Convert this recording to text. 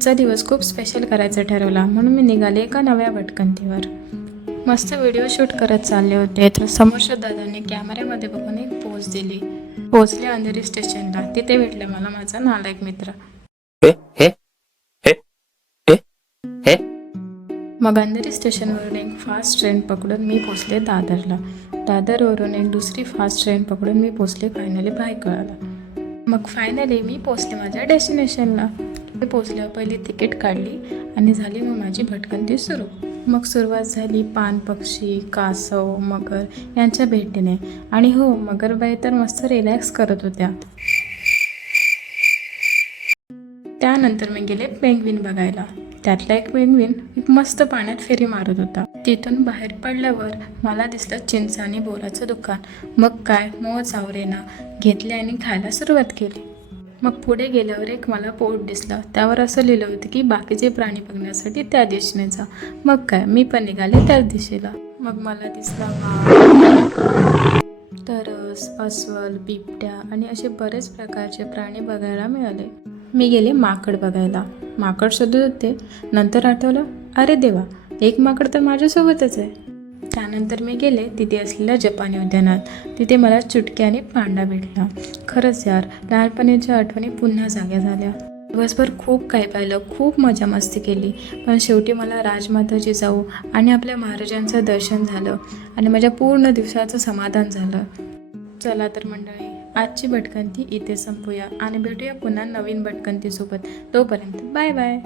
आजचा दिवस खूप स्पेशल करायचा ठरवला म्हणून मी निघाले एका नव्या भटकंतीवर. मस्त व्हिडिओ शूट करत चालले होते तर समोरच्या दादांनी कॅमेऱ्यामध्ये बघून एक पोज दिली. पोचले अंधेरी स्टेशनला. तिथे भेटला मला माझा नालायक मित्र. मग अंधेरी स्टेशनवरून एक फास्ट ट्रेन पकडून मी पोचले दादरला. दादरवरून एक दुसरी फास्ट ट्रेन पकडून मी पोचले फायनली भायखळाला. मग फायनली मी पोचले माझ्या डेस्टिनेशनला. मी पोचल्यावर पहिली तिकीट काढली आणि झाली मग माझी भटकंती सुरू. मग सुरुवात झाली पान पक्षी, कासव, मगर यांच्या भेटीने. आणि हो, मगरबाई तर मस्त रिलॅक्स करत होत्या. त्यानंतर मी गेले पेंग्विन बघायला. त्यातला एक पेंग्विन एक मस्त पाण्यात फेरी मारत होता. तिथून बाहेर पडल्यावर मला दिसलं चिंच आणि बोराचं दुकान. मग काय मोह चावरेना घेतले आणि खायला सुरुवात केली. मग पुढे गेल्यावर एक मला पोर्ट दिसलं. त्यावर असं लिहिलं होतं की बाकीचे प्राणी बघण्यासाठी त्या दिशेने जा. मग काय मी पण निघाले त्याच दिशेला. मग मला दिसला वाघ, तरस, अस्वल, बिबट्या आणि असे बरेच प्रकारचे प्राणी बघायला मिळाले. मी गेले माकड बघायला. माकड शोधत होते. नंतर आठवलं, अरे देवा, एक माकड तर माझ्यासोबतच आहे. त्यानंतर मी गेले तिथे असलेल्या जपानी उद्यानात. तिथे मला चुटकी आणि पांडा भेटला. खरंच यार, लहानपणीच्या आठवणी पुन्हा जाग्या झाल्या. दिवसभर खूप काही पाहिलं, खूप मजा मस्ती केली. पण शेवटी मला राजमाता जिजाऊ आणि आपल्या महाराजांचं दर्शन झालं आणि माझ्या पूर्ण दिवसाचं समाधान झालं. चला तर मंडळी, आजची भटकंती इथे संपूया आणि भेटूया पुन्हा नवीन भटकंतीसोबत. तोपर्यंत बाय बाय.